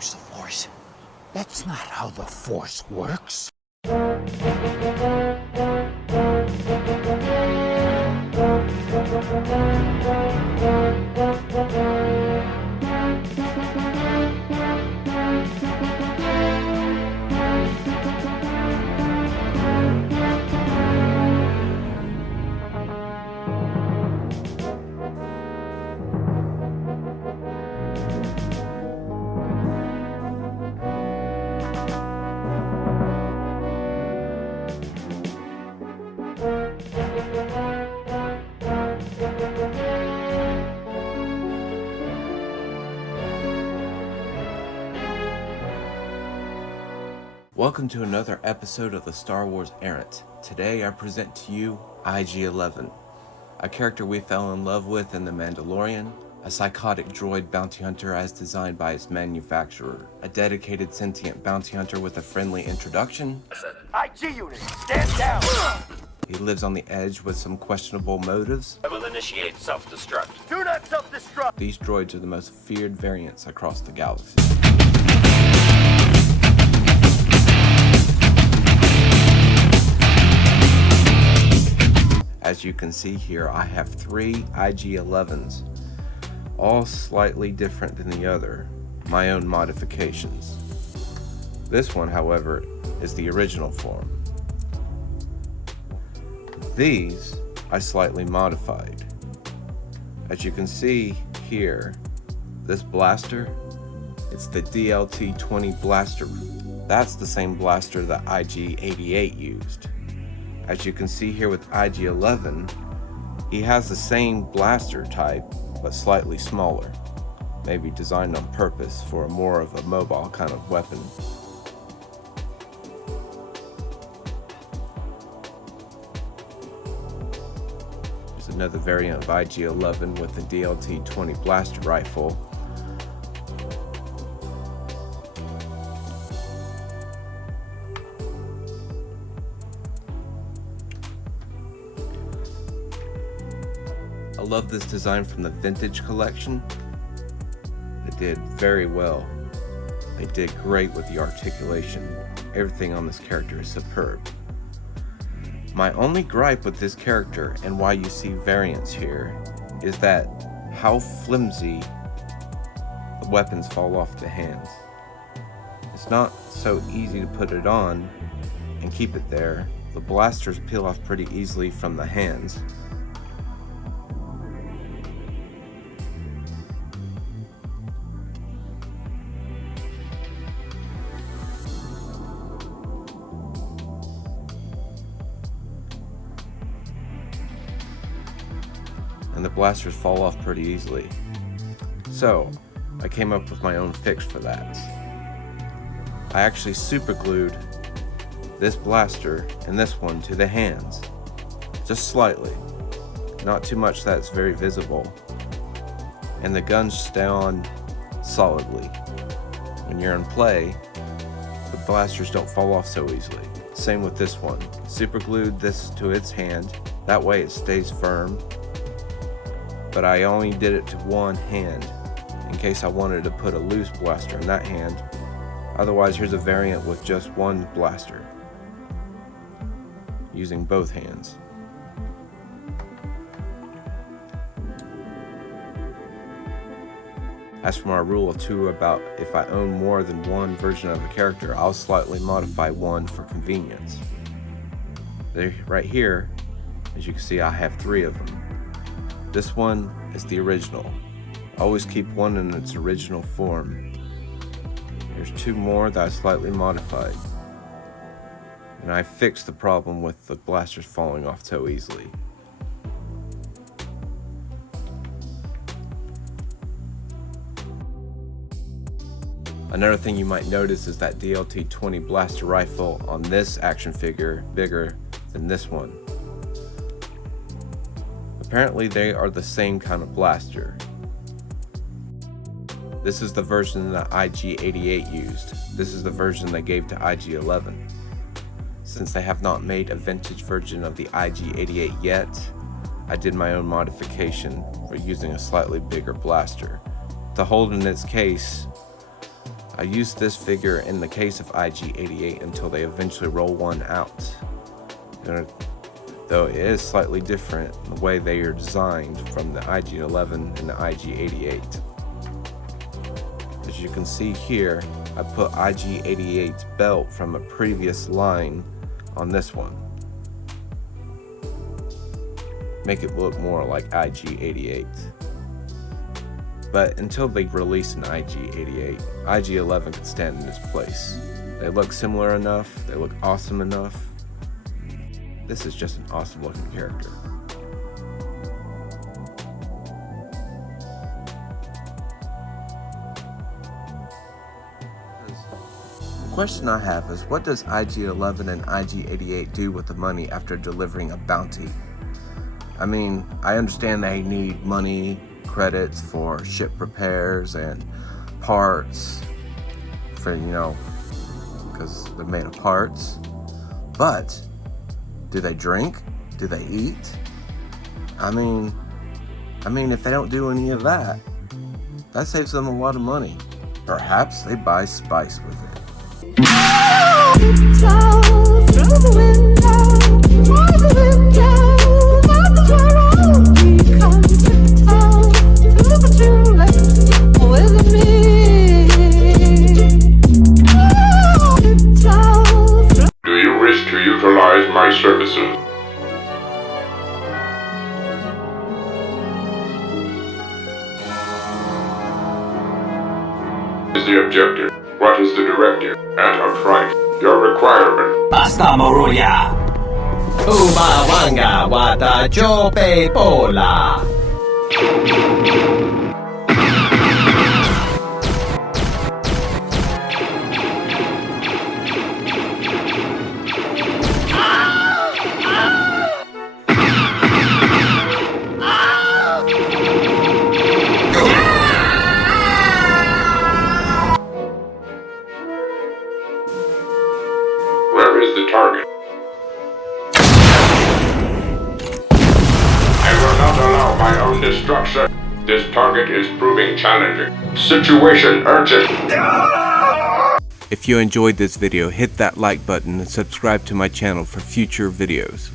use the Force. That's not how the Force works. Welcome to another episode of the Star Wars Errant. Today I present to you IG-11, a character we fell in love with in The Mandalorian, a psychotic droid bounty hunter as designed by its manufacturer, a dedicated sentient bounty hunter with a friendly introduction. IG unit, stand down! He lives on the edge with some questionable motives. I will initiate self-destruct. Do not self-destruct! These droids are the most feared variants across the galaxy. As you can see here, I have 3 IG-11s, all slightly different than the other, my own modifications. This one, however, is the original form. These I slightly modified. As you can see here, this blaster, it's the DLT-20 blaster. That's the same blaster that IG-88 used. As you can see here with IG-11, he has the same blaster type, but slightly smaller, maybe designed on purpose for more of a mobile kind of weapon. There's another variant of IG-11 with the DLT-20 blaster rifle. I love this design from the vintage collection. It did very well. They did great with the articulation. Everything on this character is superb. My only gripe with this character, and why you see variants here, is that how flimsy the weapons fall off the hands. It's not so easy to put it on and keep it there. The blasters peel off pretty easily from the hands. And the blasters fall off pretty easily. So, I came up with my own fix for that. I actually super glued this blaster and this one to the hands, just slightly, not too much that it's very visible, and the guns stay on solidly. When you're in play, the blasters don't fall off so easily. Same with this one. Super glued this to its hand, that way it stays firm. But I only did it to one hand in case I wanted to put a loose blaster in that hand. Otherwise, here's a variant with just one blaster, using both hands. As for my rule of 2 about if I own more than one version of a character, I'll slightly modify one for convenience. Right here, as you can see, I have 3 of them. This one is the original. Always keep one in its original form. There's 2 more that I slightly modified. And I fixed the problem with the blasters falling off so easily. Another thing you might notice is that DLT-20 blaster rifle on this action figure bigger than this one. Apparently they are the same kind of blaster. This is the version that IG-88 used. This is the version they gave to IG-11. Since they have not made a vintage version of the IG-88 yet, I did my own modification for using a slightly bigger blaster. To hold in its case, I used this figure in the case of IG-88 until they eventually roll one out. Though it is slightly different in the way they are designed from the IG-11 and the IG-88. As you can see here, I put IG-88's belt from a previous line on this one. Make it look more like IG-88. But until they release an IG-88, IG-11 can stand in its place. They look similar enough, they look awesome enough. This is just an awesome looking character. The question I have is, what does IG-11 and IG-88 do with the money after delivering a bounty? I mean, I understand they need money, credits for ship repairs and parts for, because they're made of parts. But do they drink? Do they eat? I mean, if they don't do any of that, that saves them a lot of money. Perhaps they buy spice with it. Do you wish to utilize my services? Is the objective? What is the directive? And a price. Your requirement. Basta Moruya! Umawanga wata jope pola! Where is the target? I will not allow my own destruction. This target is proving challenging. Situation urgent. If you enjoyed this video, hit that like button and subscribe to my channel for future videos.